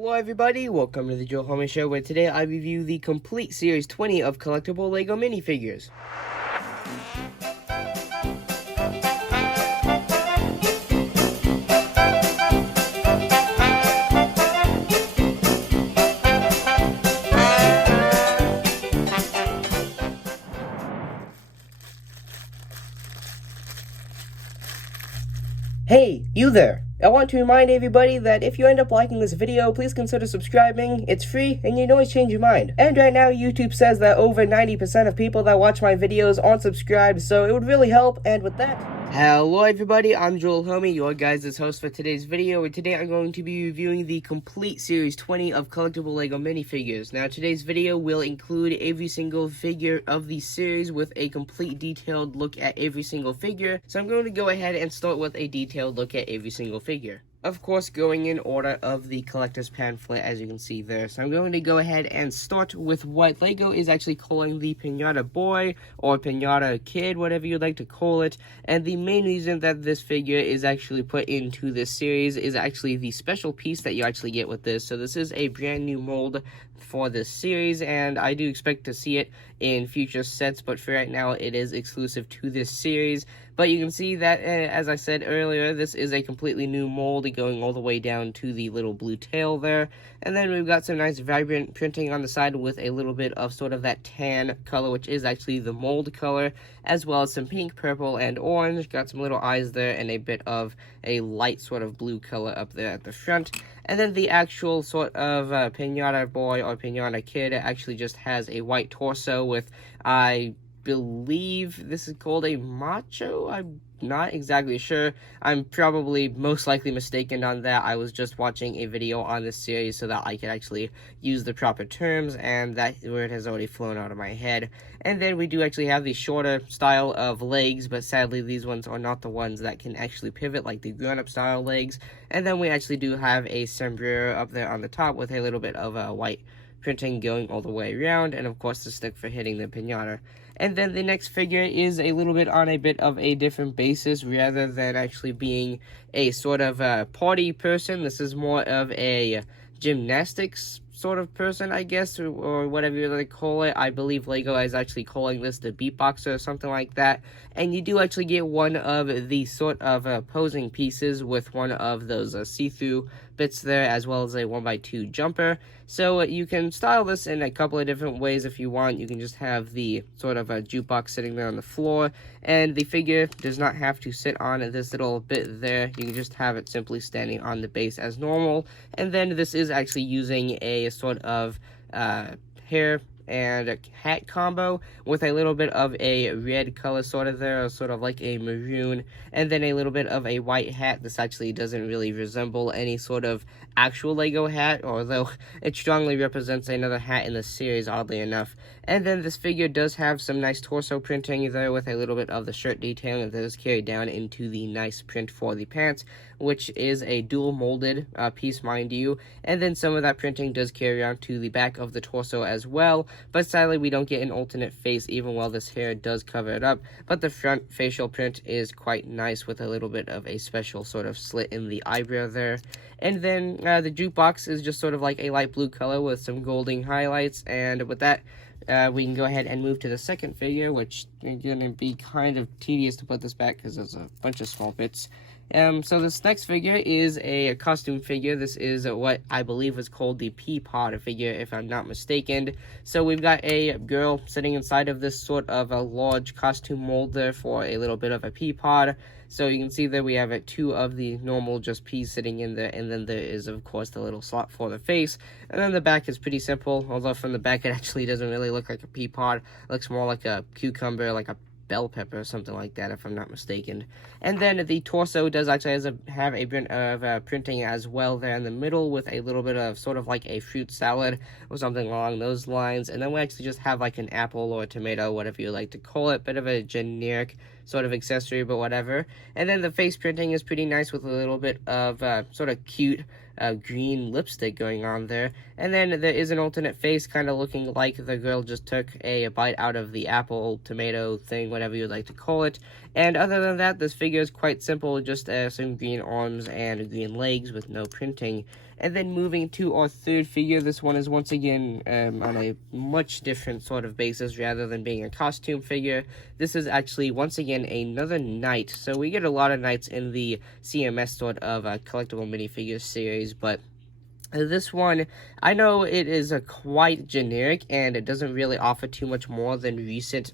Hello everybody, welcome to the Joe Homie Show, where today I review the complete Series 20 of collectible LEGO minifigures. Hey, you there! I want to remind everybody that if you end up liking this video, please consider subscribing. It's free, and you can always change your mind. And right now, YouTube says that over 90% of people that watch my videos aren't subscribed, so it would really help, and with that... Hello everybody, I'm Joel Homie, your guys' host for today's video, and today I'm going to be reviewing the complete Series 20 of collectible LEGO minifigures. Now, today's video will include every single figure of the series with a complete detailed look at every single figure, so I'm going to go ahead and start with a detailed look at every single figure. Of course, going in order of the collector's pamphlet, as you can see there. So I'm going to go ahead and start with what LEGO is actually calling the Pinata Boy, or Pinata Kid, whatever you'd like to call it. And the main reason that this figure is actually put into this series is actually the special piece that you actually get with this. So this is a brand new mold for this series, and I do expect to see it in future sets, but for right now it is exclusive to this series. But you can see that, as I said earlier, this is a completely new mold going all the way down to the little blue tail there. And then we've got some nice vibrant printing on the side with a little bit of sort of that tan color, which is actually the mold color, as well as some pink, purple, and orange. Got some little eyes there and a bit of a light sort of blue color up there at the front. And then the actual sort of Pinata Boy or Pinata Kid actually just has a white torso with, I believe this is called a macho. I'm not exactly sure. I'm probably most likely mistaken on that. I was just watching a video on this series so that I could actually use the proper terms, and that word has already flown out of my head. And then we do actually have the shorter style of legs, but sadly these ones are not the ones that can actually pivot like the grown-up style legs. And then we actually do have a sombrero up there on the top with a little bit of a white printing going all the way around, and of course the stick for hitting the pinata. And then the next figure is a little bit on a bit of a different basis, rather than actually being a sort of a party person. This is more of a gymnastics sort of person, I guess, or whatever you like to call it. I believe LEGO is actually calling this the beatboxer or something like that. And you do actually get one of the sort of posing pieces with one of those see-through bits there, as well as a 1x2 jumper. So you can style this in a couple of different ways if you want. You can just have the sort of a jukebox sitting there on the floor, and the figure does not have to sit on this little bit there. You can just have it simply standing on the base as normal. And then this is actually using a sort of hair and a hat combo with a little bit of a red color sort of there, or sort of like a maroon, and then a little bit of a white hat. This actually doesn't really resemble any sort of actual LEGO hat, although it strongly represents another hat in the series, oddly enough. And then this figure does have some nice torso printing there with a little bit of the shirt detailing that is carried down into the nice print for the pants, which is a dual molded piece, mind you. And then some of that printing does carry on to the back of the torso as well, but sadly we don't get an alternate face, even while this hair does cover it up. But the front facial print is quite nice with a little bit of a special sort of slit in the eyebrow there. And then the jukebox is just sort of like a light blue color with some golden highlights. And with that, we can go ahead and move to the second figure, which is going to be kind of tedious to put this back because there's a bunch of small bits. So this next figure is a costume figure. This is what I believe is called the pea pod figure, if I'm not mistaken. So we've got a girl sitting inside of this sort of a large costume mold there for a little bit of a pea pod. So you can see that we have two of the normal just peas sitting in there, and then there is, of course, the little slot for the face. And then the back is pretty simple, although from the back it actually doesn't really look like a pea pod. It looks more like a cucumber, like a bell pepper or something like that, if I'm not mistaken. And then the torso does actually have a bit of printing as well there in the middle, with a little bit of sort of like a fruit salad or something along those lines. And then we actually just have like an apple or a tomato, whatever you like to call it. Bit of a generic sort of accessory, but whatever. And then the face printing is pretty nice with a little bit of sort of cute green lipstick going on there. And then there is an alternate face kind of looking like the girl just took a bite out of the apple, tomato thing, whatever you'd like to call it. And other than that, this figure is quite simple, just some green arms and green legs with no printing. And then moving to our third figure, this one is once again on a much different sort of basis rather than being a costume figure. This is actually once again another knight. So we get a lot of knights in the CMS sort of collectible minifigures series, but this one, I know it is quite generic and it doesn't really offer too much more than recent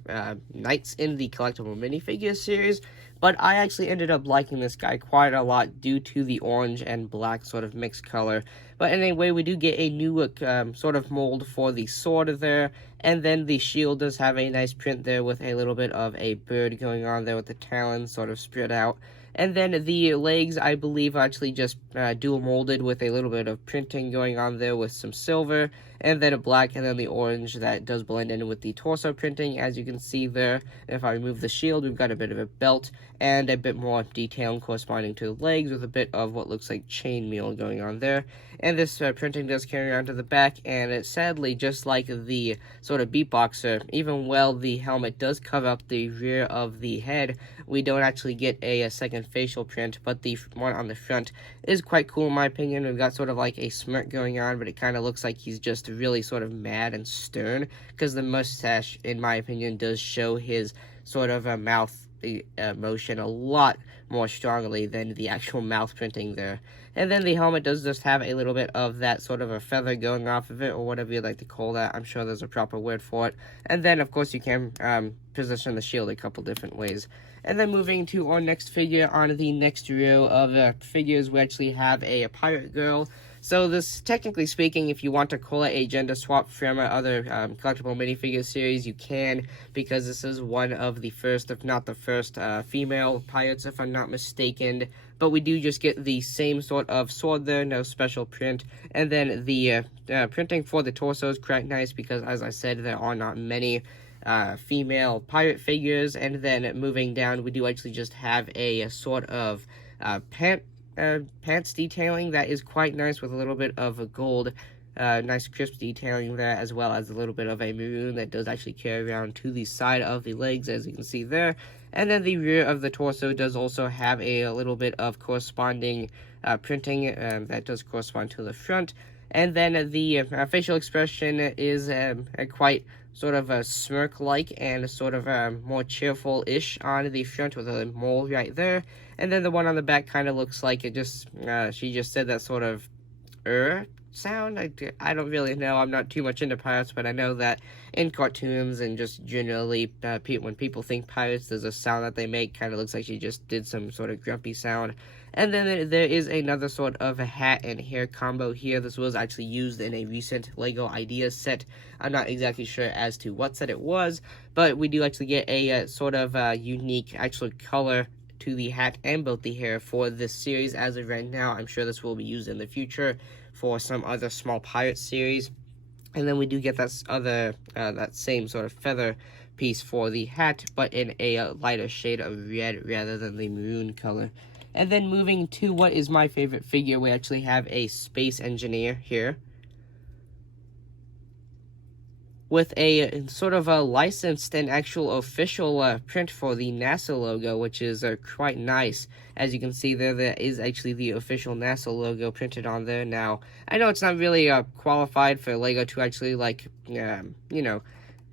knights in the collectible minifigures series, but I actually ended up liking this guy quite a lot due to the orange and black sort of mixed color. But anyway, we do get a new sort of mold for the sword there, and then the shield does have a nice print there with a little bit of a bird going on there with the talons sort of spread out. And then the legs, I believe, are actually just dual molded with a little bit of printing going on there with some silver, and then a black, and then the orange that does blend in with the torso printing, as you can see there. If I remove the shield, we've got a bit of a belt, and a bit more detail corresponding to the legs, with a bit of what looks like chainmail going on there. And this printing does carry on to the back, and it sadly, just like the sort of beatboxer, even while the helmet does cover up the rear of the head, we don't actually get a second facial print, but the one on the front is quite cool in my opinion. We've got sort of like a smirk going on, but it kind of looks like he's just really sort of mad and stern, because the mustache, in my opinion, does show his sort of mouth motion a lot more strongly than the actual mouth printing there. And then the helmet does just have a little bit of that sort of a feather going off of it, or whatever you'd like to call that. I'm sure there's a proper word for it. And then, of course, you can position the shield a couple different ways. And then moving to our next figure on the next row of figures, we actually have a pirate girl. So this, technically speaking, if you want to call it a gender swap from other collectible minifigure series, you can, because this is one of the first, if not the first, female pirates, if I'm not mistaken. But we do just get the same sort of sword there, no special print. And then the printing for the torso is quite nice, because, as I said, there are not many female pirate figures. And then moving down, we do actually just have a sort of pants detailing that is quite nice, with a little bit of a gold, nice crisp detailing there, as well as a little bit of a maroon that does actually carry around to the side of the legs, as you can see there. And then the rear of the torso does also have a little bit of corresponding printing that does correspond to the front. And then the facial expression is quite sort of a smirk-like and sort of more cheerful-ish on the front, with a mole right there. And then the one on the back kind of looks like it just, she just said that sort of sound. I don't really know. I'm not too much into pirates, but I know that in cartoons and just generally when people think pirates, there's a sound that they make. Kind of looks like she just did some sort of grumpy sound. And then there is another sort of a hat and hair combo here. This was actually used in a recent LEGO Ideas set. I'm not exactly sure as to what set it was, but we do actually get a sort of unique actual color to the hat and both the hair for this series as of right now. I'm sure this will be used in the future for some other small pirate series. And then we do get that other that same sort of feather piece for the hat, but in a lighter shade of red rather than the maroon color. And then moving to what is my favorite figure, we actually have a space engineer here, with a sort of a licensed and actual official print for the NASA logo, which is quite nice. As you can see there, there is actually the official NASA logo printed on there. Now, I know it's not really qualified for LEGO to actually, like, you know,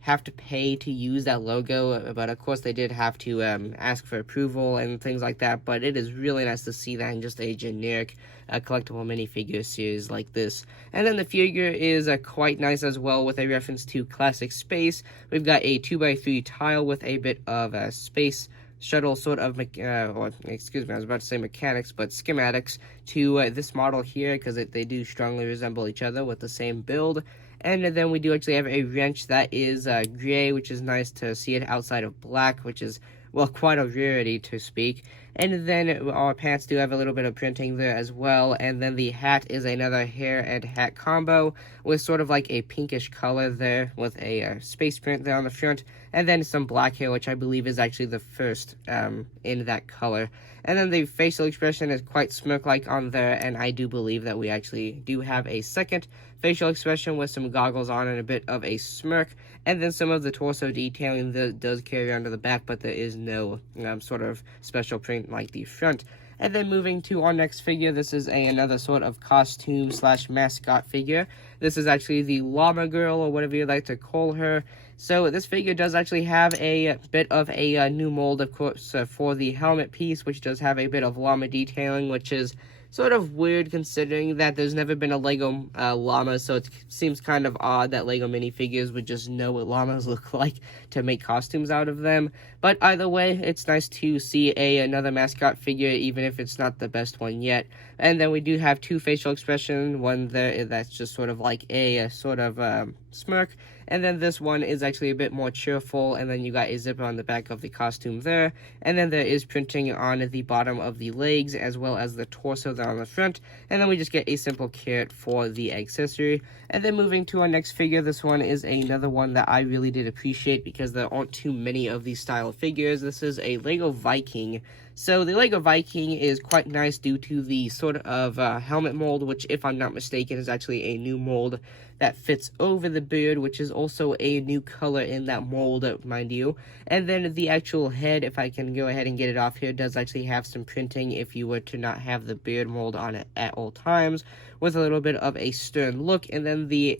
have to pay to use that logo, but of course they did have to ask for approval and things like that. But it is really nice to see that in just a generic collectible minifigure series like this. And then the figure is quite nice as well, with a reference to classic space. We've got a 2x3 tile with a bit of space shuttle sort of, or excuse me, I was about to say mechanics, but schematics to this model here, because they do strongly resemble each other with the same build. And then we do actually have a wrench that is gray, which is nice to see it outside of black, which is, well, quite a rarity to speak. And then our pants do have a little bit of printing there as well. And then the hat is another hair and hat combo with sort of like a pinkish color there with a space print there on the front. And then some black hair, which I believe is actually the first in that color. And then the facial expression is quite smirk-like on there, and I do believe that we actually do have a second facial expression with some goggles on and a bit of a smirk, and then some of the torso detailing that does carry on to the back, but there is no sort of special print like the front. And then moving to our next figure, this is another sort of costume slash mascot figure. This is actually the Llama Girl, or whatever you like to call her. So this figure does actually have a bit of a new mold, of course, for the helmet piece, which does have a bit of llama detailing, which is sort of weird considering that there's never been a Lego llama, so it seems kind of odd that Lego minifigures would just know what llamas look like to make costumes out of them. But either way, it's nice to see another mascot figure, even if it's not the best one yet. And then we do have two facial expressions, one there that's just sort of like a sort of smirk, and then this one is actually a bit more cheerful, and then you got a zipper on the back of the costume there, and then there is printing on the bottom of the legs as well as the torso there on the front, and then we just get a simple carrot for the accessory. And then moving to our next figure, this one is another one that I really did appreciate because there aren't too many of these style of figures. This is a Lego Viking. So the Lego Viking is quite nice due to the sort of helmet mold, which, if I'm not mistaken, is actually a new mold that fits over the beard, which is also a new color in that mold, mind you. And then the actual head, if I can go ahead and get it off here, does actually have some printing if you were to not have the beard mold on it at all times, with a little bit of a stern look. And then the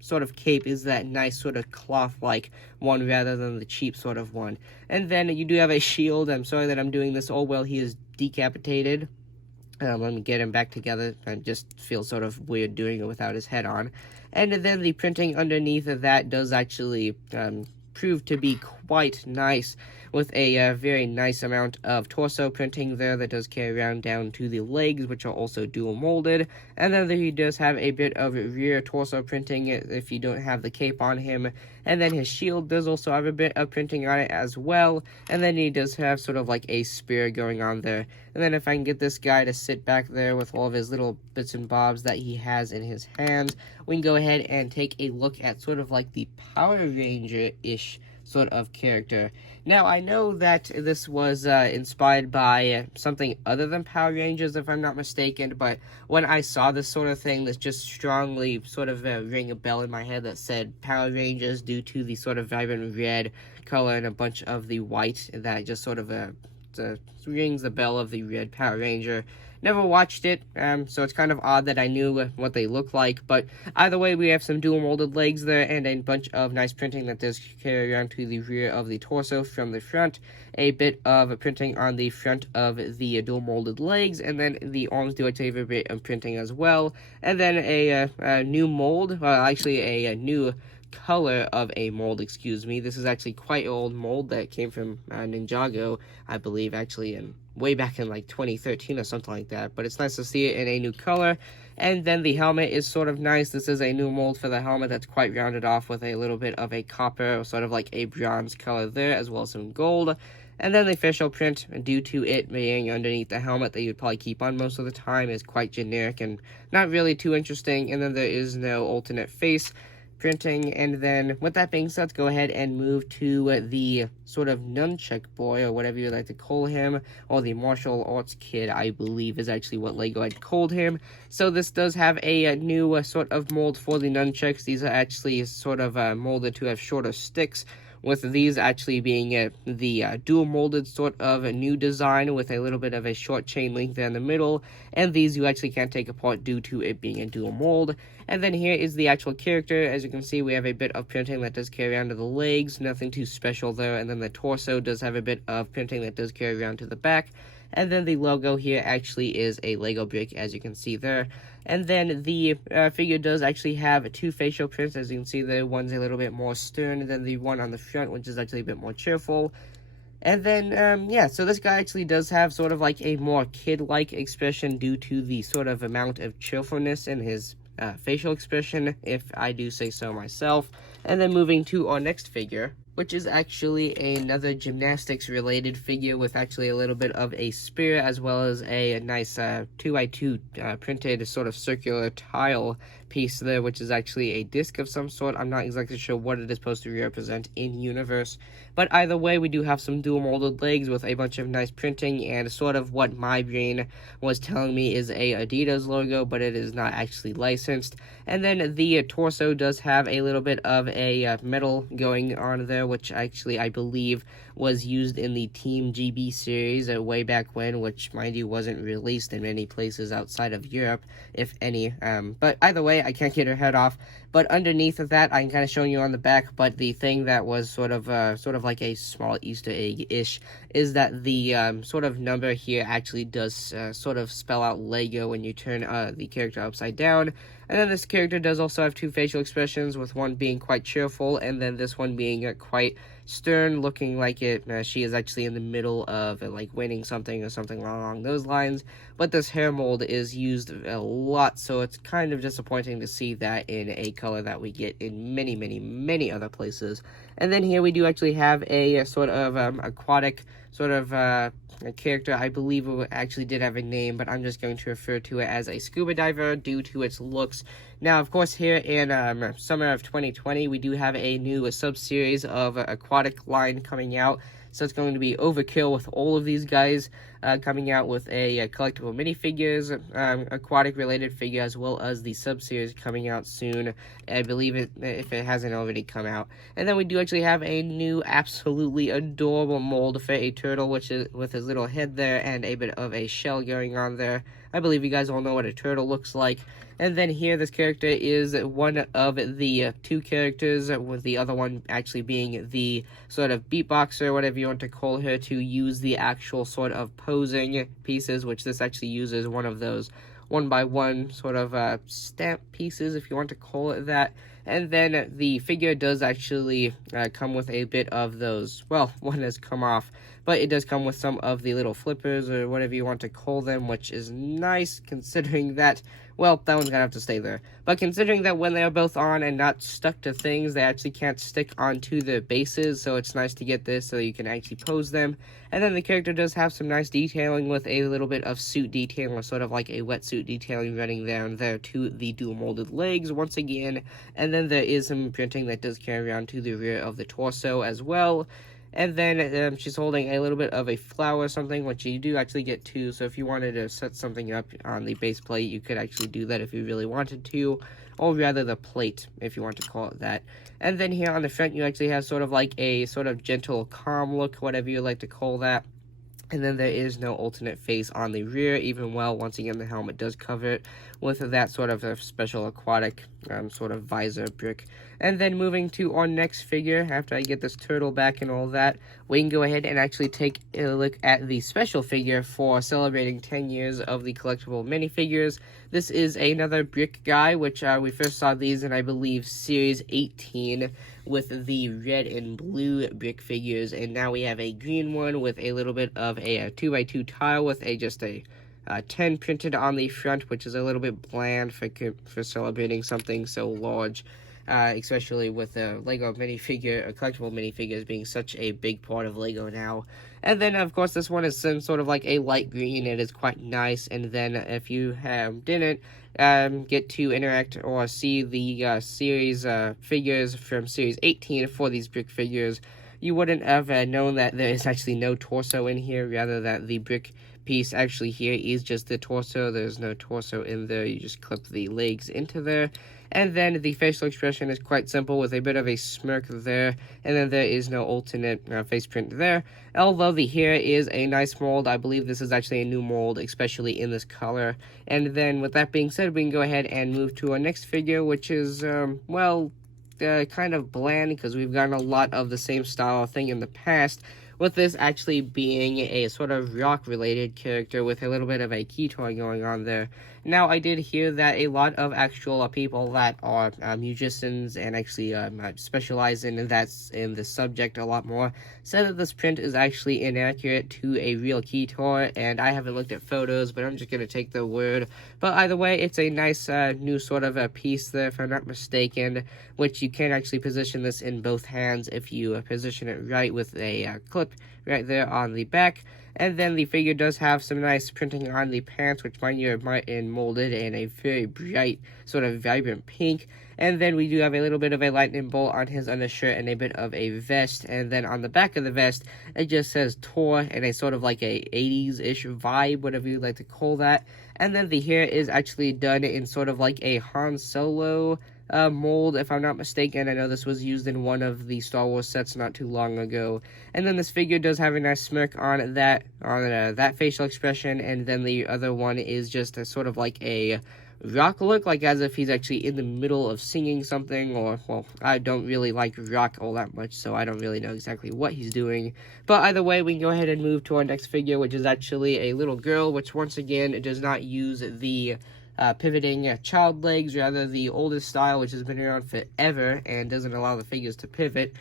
sort of cape is that nice sort of cloth-like one rather than the cheap sort of one. And then you do have a shield. I'm sorry that I'm doing this all while he is decapitated. Let me get him back together. I just feel sort of weird doing it without his head on. And then the printing underneath of that does actually prove to be quite nice, with a very nice amount of torso printing there that does carry around down to the legs, which are also dual molded. And then he does have a bit of rear torso printing if you don't have the cape on him. And then his shield does also have a bit of printing on it as well. And then he does have sort of like a spear going on there. And then if I can get this guy to sit back there with all of his little bits and bobs that he has in his hands, we can go ahead and take a look at sort of like the Power Ranger-ish sort of character. Now, I know that this was inspired by something other than Power Rangers, if I'm not mistaken, but when I saw this sort of thing, this just strongly sort of rang a bell in my head that said Power Rangers due to the sort of vibrant red color and a bunch of the white that just sort of rings the bell of the red Power Ranger. Never watched it, so it's kind of odd that I knew what they look like, but either way, we have some dual molded legs there and a bunch of nice printing that does carry around to the rear of the torso from the front, a bit of printing on the front of the dual molded legs, and then the arms do actually have a bit of printing as well, and then a new mold, actually a new color of a mold, excuse me. This is actually quite an old mold that came from Ninjago, I believe, actually, and way back in like 2013 or something like that, but it's nice to see it in a new color. And then the helmet is sort of nice. This is a new mold for the helmet that's quite rounded off with a little bit of a copper, or sort of like a bronze color there, as well as some gold. And then the official print, due to it being underneath the helmet that you'd probably keep on most of the time, is quite generic and not really too interesting. And then there is no alternate face printing. And then with that being said, let's go ahead and move to the sort of nunchuck boy, or whatever you like to call him, or the martial arts kid, I believe is actually what Lego had called him. So this does have a new sort of mold for the nunchucks. These are actually sort of molded to have shorter sticks, with these actually being the dual molded sort of a new design with a little bit of a short chain link there in the middle, and these you actually can't take apart due to it being a dual mold. And then here is the actual character. As you can see, we have a bit of printing that does carry around to the legs, nothing too special there, and then the torso does have a bit of printing that does carry around to the back. And then the logo here actually is a Lego brick, as you can see there. And then the figure does actually have two facial prints. As you can see, the one's a little bit more stern than the one on the front, which is actually a bit more cheerful. And then, yeah, so this guy actually does have sort of like a more kid-like expression due to the sort of amount of cheerfulness in his facial expression, if I do say so myself. And then moving to our next figure. which is actually another gymnastics related figure with actually a little bit of a spear, as well as a nice 2x2 printed sort of circular tile piece there, which is actually a disc of some sort. I'm not exactly sure what it is supposed to represent in universe, but either way, we do have some dual molded legs with a bunch of nice printing and sort of what my brain was telling me is a Adidas logo, but it is not actually licensed. And then the torso does have a little bit of a metal going on there, which actually I believe was used in the Team GB series way back when, which mind you wasn't released in many places outside of Europe, if any. But either way, I can't get her head off. But underneath of that, I'm kind of showing you on the back, but the thing that was sort of like a small Easter egg-ish is that the sort of number here actually does sort of spell out Lego when you turn the character upside down. And then this character does also have two facial expressions, with one being quite cheerful, and then this one being quite stern, looking like she is actually in the middle of like winning something or something along those lines. But this hair mold is used a lot, so it's kind of disappointing to see that in a color that we get in many other places. And then here we do actually have a sort of aquatic sort of a character. I believe it actually did have a name, but I'm just going to refer to it as a scuba diver due to its looks. Now, of course, here in summer of 2020, we do have a new sub-series of aquatic line coming out. So it's going to be overkill with all of these guys coming out with a collectible minifigures, aquatic related figure, as well as the sub-series coming out soon. I believe it, if it hasn't already come out. And then we do actually have a new absolutely adorable mold for a turtle, which is with his little head there and a bit of a shell going on there. I believe you guys all know what a turtle looks like. And then here, this character is one of the two characters, with the other one actually being the sort of beatboxer, whatever you want to call her, to use the actual sort of posing pieces, which this actually uses one of those 1x1 sort of stamp pieces, if you want to call it that. And then the figure does actually come with a bit of those, well, one has come off, but it does come with some of the little flippers, or whatever you want to call them, which is nice, considering that, well, that one's gonna have to stay there. But considering that when they're both on and not stuck to things, they actually can't stick onto the bases, so it's nice to get this so you can actually pose them. And then the character does have some nice detailing with a little bit of suit detailing, or sort of like a wetsuit detailing running down there to the dual molded legs once again. And then there is some printing that does carry around to the rear of the torso as well. And then she's holding a little bit of a flower or something, which you do actually get two. So if you wanted to set something up on the base plate, you could actually do that if you really wanted to. Or rather the plate, if you want to call it that. And then here on the front, you actually have sort of like a sort of gentle, calm look, whatever you like to call that. And then there is no alternate face on the rear, even while, once again, the helmet does cover it with that sort of a special aquatic sort of visor brick. And then moving to our next figure, after I get this turtle back and all that, we can go ahead and actually take a look at the special figure for celebrating 10 years of the collectible minifigures. This is another brick guy, which we first saw these in, I believe, Series 18, with the red and blue brick figures, and now we have a green one with a little bit of a 2x2 tile with just a 10 printed on the front, which is a little bit bland for celebrating something so large, especially with a Lego minifigure, collectible minifigures being such a big part of Lego now. And then, of course, this one is some sort of like a light green. It is quite nice. And then if you didn't get to interact or see the series figures from Series 18 for these brick figures, you wouldn't have known that there is actually no torso in here, rather that the brick piece actually here is just the torso. There's no torso in there. You just clip the legs into there. And then the facial expression is quite simple, with a bit of a smirk there, and then there is no alternate face print there. Although the hair is a nice mold, I believe this is actually a new mold, especially in this color. And then with that being said, we can go ahead and move to our next figure, which is, well, kind of bland, because we've gotten a lot of the same style thing in the past, with this actually being a sort of rock-related character with a little bit of a keytoy going on there. Now, I did hear that a lot of actual people that are musicians and actually specialize in this subject a lot more said that this print is actually inaccurate to a real Keytor, and I haven't looked at photos, but I'm just going to take their word. But either way, it's a nice new sort of a piece there, if I'm not mistaken, which you can actually position this in both hands if you position it right with a clip right there on the back. And then the figure does have some nice printing on the pants, which mind you are molded in a very bright, sort of vibrant pink. And then we do have a little bit of a lightning bolt on his undershirt and a bit of a vest. And then on the back of the vest, it just says Tor and a sort of like a 80s-ish vibe, whatever you'd like to call that. And then the hair is actually done in sort of like a Han Solo mold, if I'm not mistaken. I know this was used in one of the Star Wars sets not too long ago. And then this figure does have a nice smirk on that facial expression, and then the other one is just a sort of like a rock look, like as if he's actually in the middle of singing something, or, well, I don't really like rock all that much, so I don't really know exactly what he's doing. But either way, we can go ahead and move to our next figure, which is actually a little girl, which once again does not use the pivoting child legs, rather the oldest style, which has been around forever and doesn't allow the figures to pivot.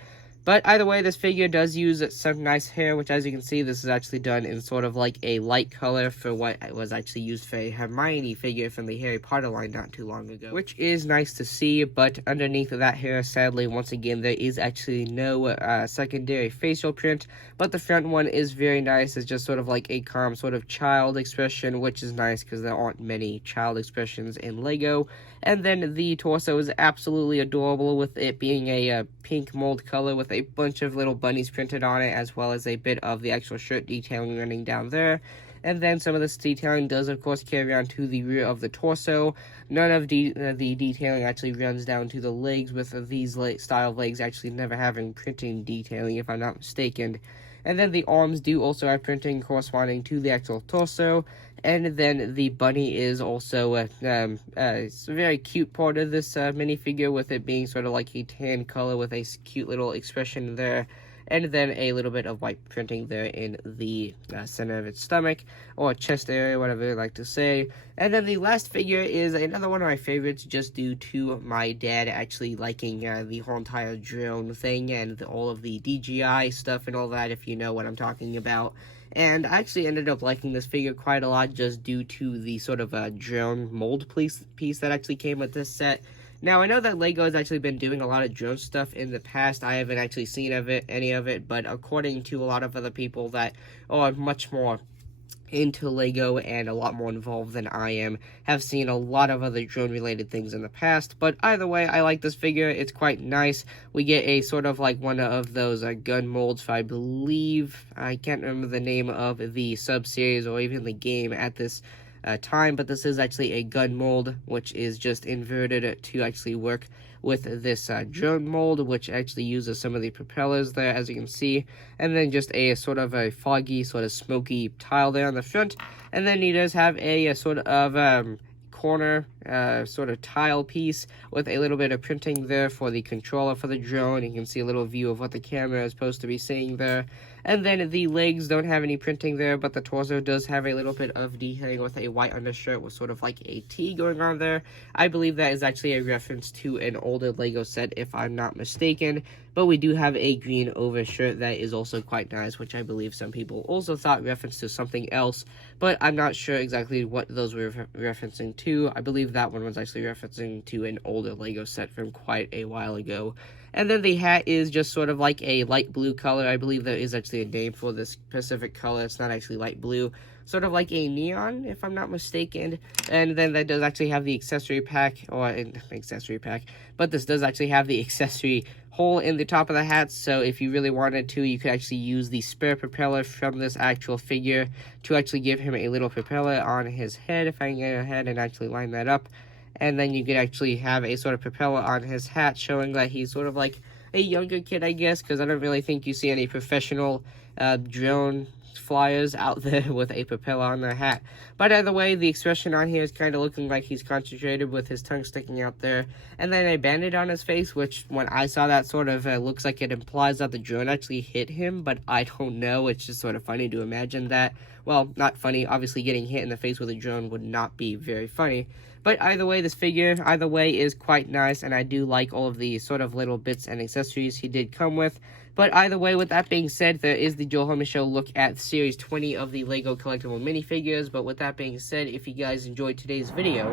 But either way, this figure does use some nice hair, which, as you can see, this is actually done in sort of like a light color for what was actually used for a Hermione figure from the Harry Potter line not too long ago, which is nice to see. But underneath that hair, sadly, once again, there is actually no secondary facial print, but the front one is very nice. It's just sort of like a calm sort of child expression, which is nice because there aren't many child expressions in LEGO. And then the torso is absolutely adorable, with it being a pink mold color with a bunch of little bunnies printed on it, as well as a bit of the actual shirt detailing running down there. And then some of this detailing does, of course, carry on to the rear of the torso. None of the detailing actually runs down to the legs, with these style of legs actually never having printing detailing, if I'm not mistaken. And then the arms do also have printing corresponding to the actual torso. And then the bunny is also it's a very cute part of this minifigure, with it being sort of like a tan color with a cute little expression there. And then a little bit of white printing there in the center of its stomach, or chest area, whatever you like to say. And then the last figure is another one of my favorites, just due to my dad actually liking the whole entire drone thing and all of the DJI stuff and all that, if you know what I'm talking about. And I actually ended up liking this figure quite a lot, just due to the sort of drone mold piece that actually came with this set. Now, I know that LEGO has actually been doing a lot of drone stuff in the past. I haven't actually seen any of it, but according to a lot of other people that are much more into LEGO and a lot more involved than I am, have seen a lot of other drone-related things in the past. But either way, I like this figure. It's quite nice. We get a sort of like one of those gun molds for, I believe, I can't remember the name of the sub-series or even the game at this time, but this is actually a gun mold, which is just inverted to actually work with this drone mold, which actually uses some of the propellers there, as you can see, and then just a sort of a foggy, sort of smoky tile there on the front. And then he does have a sort of corner sort of tile piece with a little bit of printing there for the controller for the drone. You can see a little view of what the camera is supposed to be seeing there. And then the legs don't have any printing there, but the torso does have a little bit of detailing with a white undershirt with sort of like a T going on there. I believe that is actually a reference to an older LEGO set, if I'm not mistaken. But we do have a green overshirt that is also quite nice, which I believe some people also thought referenced to something else, but I'm not sure exactly what those were referencing to. I believe that one was actually referencing to an older LEGO set from quite a while ago. And then the hat is just sort of like a light blue color. I believe there is actually a name for this specific color. It's not actually light blue. Sort of like a neon, if I'm not mistaken. And then that does actually have the accessory pack, or an accessory pack. But this does actually have the accessory hole in the top of the hat. So if you really wanted to, you could actually use the spare propeller from this actual figure to actually give him a little propeller on his head. If I can get ahead and actually line that up. And then you could actually have a sort of propeller on his hat, showing that he's sort of like a younger kid, I guess, because I don't really think you see any professional drone flyers out there with a propeller on their hat. But either way, the expression on here is kind of looking like he's concentrated with his tongue sticking out there. And then a bandage on his face, which when I saw that sort of looks like it implies that the drone actually hit him, but I don't know. It's just sort of funny to imagine that. Well, not funny. Obviously, getting hit in the face with a drone would not be very funny. But either way, this figure, either way, is quite nice, and I do like all of the sort of little bits and accessories he did come with. But either way, with that being said, there is the Joel Herman Show look at Series 20 of the LEGO Collectible minifigures. But with that being said, if you guys enjoyed today's video,